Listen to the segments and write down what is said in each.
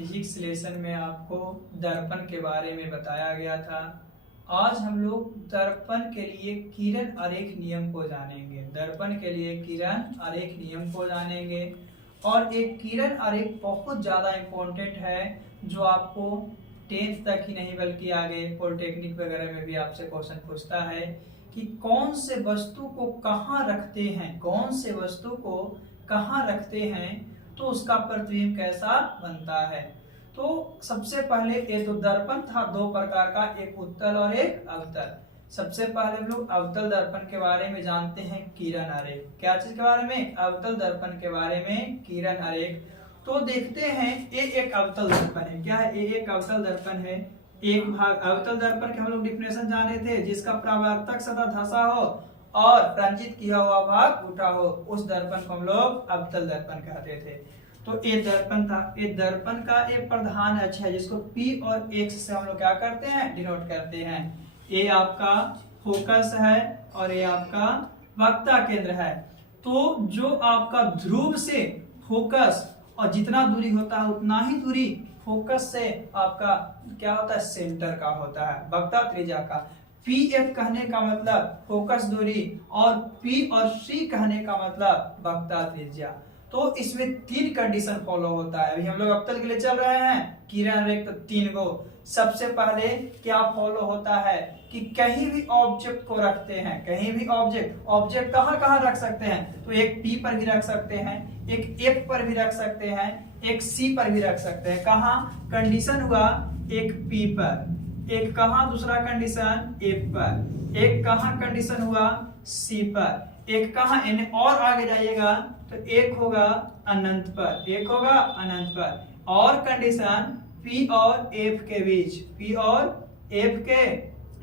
Physics lesson में आपको दर्पण के बारे में बताया गया था। आज हम लोग दर्पण के लिए किरण आरेख नियम को जानेंगे। दर्पण के लिए किरण आरेख नियम को जानेंगे और एक किरण आरेख बहुत ज़्यादा इम्पोर्टेंट है जो आपको 10th तक ही नहीं बल्कि आगे पॉलिटेक्निक वगैरह में भी आपसे क्वेश्चन पूछता है कि कौन से वस्तु को कहाँ रखते हैं, कौन से वस्तु को कहाँ रखते हैं तो उसका प्रतिबिंब कैसा बनता है। तो सबसे पहले ये तो दर्पण था दो प्रकार का, एक उत्तल और एक अवतल। सबसे पहले हम लोग अवतल दर्पण के बारे में जानते हैं, किरण आरेख। क्या चीज के बारे में? अवतल दर्पण के बारे में, किरण आरेख। तो देखते हैं ये एक अवतल दर्पण है। क्या है? ये एक अवतल दर्पण है। एक भाग अवतल दर्पण के हम लोग डिफिनेशन जाने थे, जिसका परावर्तक सतह धंसा हो और रंजित किया हुआ भाग उठा हो, उस दर्पण को हम लोग अवतल दर्पण कहते थे। तो ये दर्पण था। ये दर्पण का एक प्रधान अक्ष है जिसको P और X से हम लोग क्या करते हैं? डिनोट करते हैं। ये आपका फोकस है और ये आपका वक्ता केंद्र है। तो जो आपका ध्रुव से फोकस और जितना दूरी होता है उतना ही दूरी फोकस से आपका क्या होता है? सेंटर का होता है, वक्ता त्रिज्या का। PF कहने का मतलब फोकस दूरी और P और C कहने का मतलब वक्ता त्रिज्या। तो इसमें 3 कंडीशन फॉलो होता है। अभी हम लोग अवतल के लिए चल रहे हैं, किरण आरेख तो 3 को। सबसे पहले क्या फॉलो होता है कि कहीं भी ऑब्जेक्ट को रखते हैं, कहीं भी ऑब्जेक्ट कहाँ कहाँ रख सकते हैं? तो एक P पर भी रख सकते हैं, एक F पर भी रख सकते हैं, एक C पर भी रख सकते हैं। कहाँ कंडीशन हुआ? एक P पर, एक कहाँ दूसरा कंडीशन? F पर, एक कहाँ कंडीशन हुआ? C पर, एक कहाँ? और आगे जाइएगा तो एक होगा अनंत पर, एक होगा अनंत पर। और कंडीशन P और F के बीच, P और F के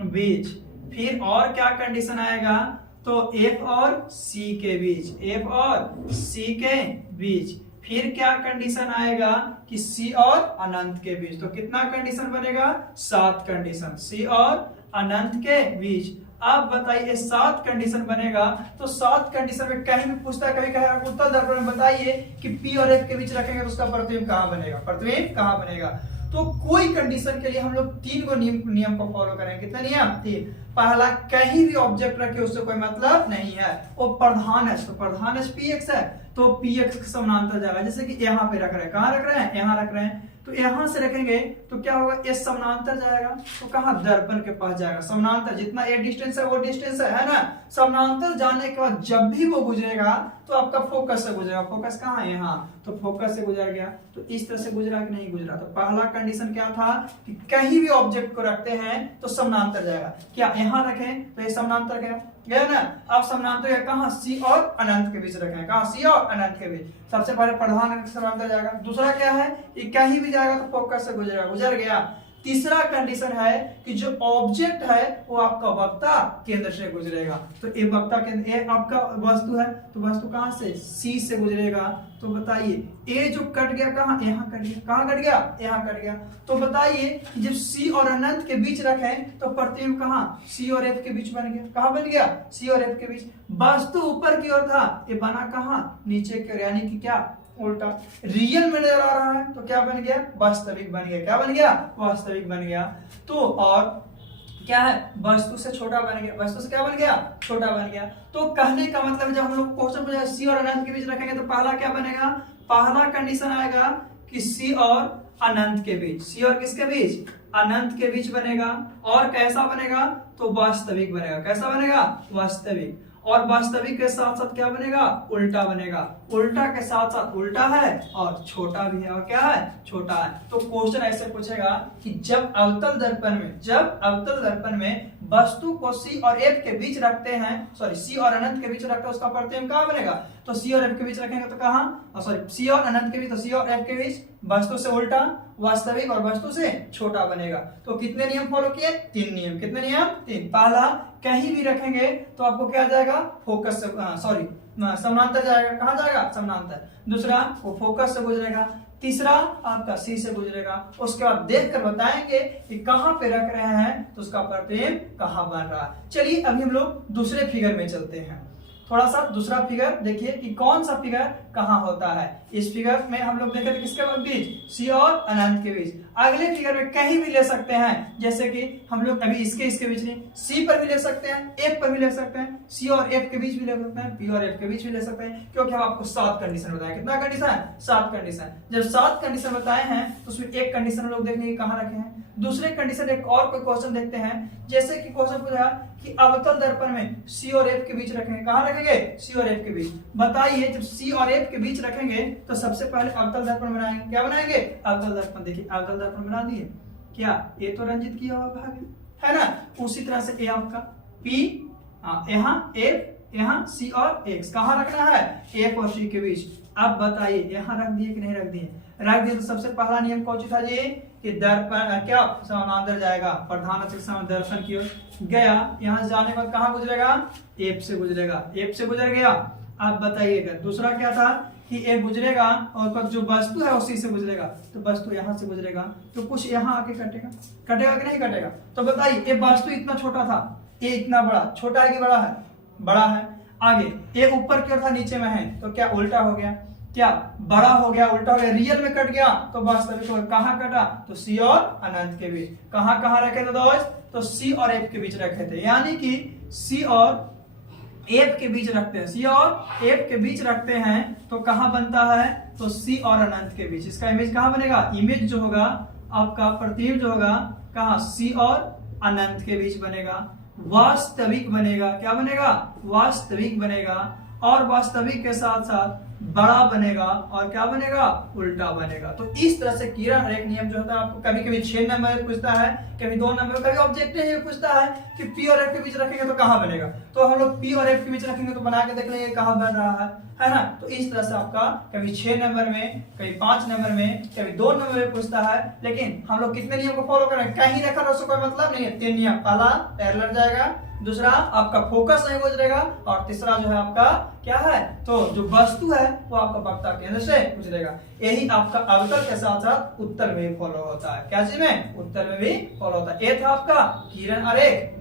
बीच। फिर और क्या कंडीशन आएगा? तो F और C के बीच, F और C के बीच। फिर क्या कंडीशन आएगा कि C और अनंत के बीच। तो कितना कंडीशन बनेगा? 7 कंडीशन, C और अनंत के बीच। अब बताइए 7 कंडीशन बनेगा तो 7 कंडीशन में कहीं भी पूछता है, कभी कहेगा उत्तल दर्पण में बताइए कि P और F के बीच रखेंगे तो उसका प्रतिबिंब कहाँ बनेगा? प्रतिबिंब कहाँ बनेगा? तो कोई कंडीशन के लिए हम लोग 3 को नियम को फॉलो करेंगे। कितने नियम? 3। पहला, कहीं भी ऑब्जेक्ट रखे उससे कोई मतलब नहीं है, वो प्रधान है। तो प्रधान PX है तो PX के समानांतर जाएगा। जैसे कि यहाँ पे रख रहे हैं, कहाँ रख रहे हैं? यहाँ रख रहे हैं। तो यहां से रखेंगे तो क्या होगा? ये समानांतर जाएगा तो कहां? दर्पण के पास जाएगा। समानांतर जितना ये डिस्टेंस है वो डिस्टेंस है ना। समानांतर जाने के बाद जब भी वो गुजरेगा तो आपका फोकस से गुजरेगा। फोकस कहां है? यहाँ। तो फोकस से गुजर गया तो इस तरह से गुजरा कि नहीं गुजरा? तो पहला कंडीशन क्या था कि कहीं भी ऑब्जेक्ट को रखते हैं तो समानांतर जाएगा। क्या यहाँ रखें तो ये समानांतर गया ना। अब समानांतर है कहां? C और अनंत के बीच रखें। कहां? C और अनंत के बीच। सबसे पहले प्रधान समानांतर जाएगा। दूसरा क्या है कि कहीं भी जाएगा तो फोकस से गुजरेगा, गुजर गया। तीसरा कंडीशन है कि जो ऑब्जेक्ट है वो आपका वक्ता केंद्र से गुजरेगा। तो ये वक्ता केंद्र, ये आपका वस्तु है तो वस्तु कहां से? C से गुजरेगा। तो बताइए ये जो कट गया कहां? यहाँ कट गया। कहां कट गया? यहाँ कट गया। तो बताइए जब C और अनंत के बीच रखें तो प्रतिबिंब कहां? C और F के बीच बन गया। कहां बन गया? C और F के बीच। वस्तु ऊपर की ओर था, ये बना कहां? नीचे की ओर, यानी कि क्या? उल्टा। रियल में नजर आ रहा है तो क्या बन गया? वास्तविक बन गया। क्या बन गया? वास्तविक बन गया। तो और क्या है? वस्तु से छोटा बन गया। वस्तु से क्या बन गया? छोटा बन गया। तो कहने का मतलब जब हम लोग क्वेश्चन पूछा C और अनंत के बीच रखेंगे तो पहला क्या बनेगा? पहला कंडीशन आएगा कि C और अनंत के बीच। C और किसके बीच? अनंत के बीच बनेगा। और कैसा बनेगा? तो वास्तविक बनेगा। कैसा बनेगा? वास्तविक। और वास्तविक के साथ साथ क्या बनेगा? उल्टा बनेगा। उल्टा के साथ साथ उल्टा है और छोटा भी है। और क्या है? छोटा है। तो क्वेश्चन ऐसे पूछेगा कि जब अवतल दर्पण में वस्तु को C और F के बीच रखते हैं, सॉरी C और अनंत के बीच रखते हैं, उसका प्रतिबिंब कहाँ बनेगा? तो C और F के बीच रखेंगे तो कहाँ? सॉरी C और अनंत के बीच, तो C और F के बीच वस्तु से उल्टा, वास्तविक और वस्तु से छोटा बनेगा। तो कितने नियम फॉलो किए? 3 नियम। कितने नियम? 3। पहला, कहीं भी रखेंगे तो आपको क्या जाएगा? फोकस से, सॉरी समानांतर जाएगा। कहां जाएगा? समानांतर। दूसरा, वो फोकस से गुजरेगा। तीसरा आपका C से गुजरेगा। उसके बाद देख कर बताएंगे कि कहां पे रख रहे हैं तो उसका प्रतिबिंब कहां बन रहा है। चलिए अभी हम लोग दूसरे फिगर में चलते हैं। थोड़ा सा दूसरा फिगर देखिए कि कौन सा फिगर कहाँ होता है। इस फिगर में हम लोग देखे थे किसके बीच, सी और अनंत के बीच। अगले फिगर में कहीं भी ले सकते हैं, जैसे कि हम लोग अभी इसके बीच नहीं, सी पर भी ले सकते हैं, एफ पर भी ले सकते हैं, सी और एफ के बीच भी ले सकते हैं, पी और एफ के बीच भी ले सकते हैं, क्योंकि हम आपको 7 कंडीशन बताए। कितना कंडीशन, 7 कंडीशन। जब 7 कंडीशन बताए हैं तो उसमें एक कंडीशन हम लोग देखेंगे कहाँ रखे हैं। दूसरे कंडीशन एक और कोई क्वेश्चन देखते हैं, जैसे कि क्वेश्चन पूछा कि अवतल दर्पण में सी और एफ के बीच रखेंगे, कहाँ रखेंगे, सी और एफ के बीच। बताइए जब सी और एफ के बीच रखेंगे तो सबसे पहले अवतल दर्पण बनाएंगे। क्या बनाएंगे, अवतल दर्पण। देखिए अवतल दर्पण बना दिए, क्या ये तो रंजित किया हुआ भाग है ना। उसी तरह से ए आपका पी, यहाँ एफ, यहाँ सी और एक्स, कहाँ रखना है, एफ और सी के बीच। अब बताइए यहाँ रख दिए कि नहीं रख दिए, रख दिए। तो सबसे पहला नियम कौन सा था जी, कि दर्पण क्या समानांतर जाएगा, प्रधान अक्ष दर्पण की ओर गया, यहाँ जाने के बाद कहाँ गुजरेगा, एफ से गुजरेगा, एफ से गुजर गया। अब बताइएगा दूसरा क्या था कि ए गुजरेगा और जो वस्तु है उसी से गुजरेगा, तो वस्तु यहाँ से गुजरेगा तो कुछ यहाँ आके कटेगा, कटेगा कि नहीं कटेगा। तो बताइए ये वस्तु इतना छोटा था, ये इतना बड़ा, छोटा है कि बड़ा है, बड़ा है। आगे ये ऊपर की ओर था नीचे में है, तो क्या उल्टा हो गया, क्या बड़ा हो गया, उल्टा हो गया, रियल में कट गया तो वास्तविक में कहाँ कटा, तो सी और अनंत के बीच। कहाँ कहाँ रखे थे दोस्त, तो सी और एफ के बीच रखे थे, यानी कि सी और एफ के बीच रखते हैं, सी और एफ के बीच रखते हैं तो कहाँ बनता है, तो सी और अनंत के बीच। इसका इमेज कहाँ बनेगा, इमेज जो होगा आपका प्रतिबिंब जो होगा कहाँ, सी और अनंत के बीच बनेगा, वास्तविक बनेगा। क्या बनेगा, वास्तविक बनेगा। और वास्तविक के साथ साथ बड़ा बनेगा, और क्या बनेगा, उल्टा बनेगा। तो इस तरह से किरण हर एक नियम जो होता है आपको कभी कभी 6 नंबर में पूछता है, कभी 2 नंबर, कभी ऑब्जेक्टिव पूछता है कि पी और एफ के बीच रखेंगे तो कहाँ बनेगा। तो हम लोग पी और एफ के बीच रखेंगे तो बना के देख लेंगे कहाँ बन रहा है ना। तो इस तरह से आपका कभी 6 नंबर में, कभी 5 नंबर में, कभी 2 नंबर में पूछता है। लेकिन हम लोग कितने नियम को फॉलो करें, कहीं रखा तो उसको कोई मतलब नहीं है। 3 नियम, पहला पैरेलल जाएगा, दूसरा आपका फोकस नहीं गुजरेगा, और तीसरा जो है आपका क्या है, तो जो वस्तु है वो आपका वक्ता केंद्र से गुजरेगा। यही आपका अवतल के साथ साथ उत्तल में भी फॉलो होता है। क्या चीज में, उत्तल में भी फॉलो होता है। ये था आपका किरण आरेख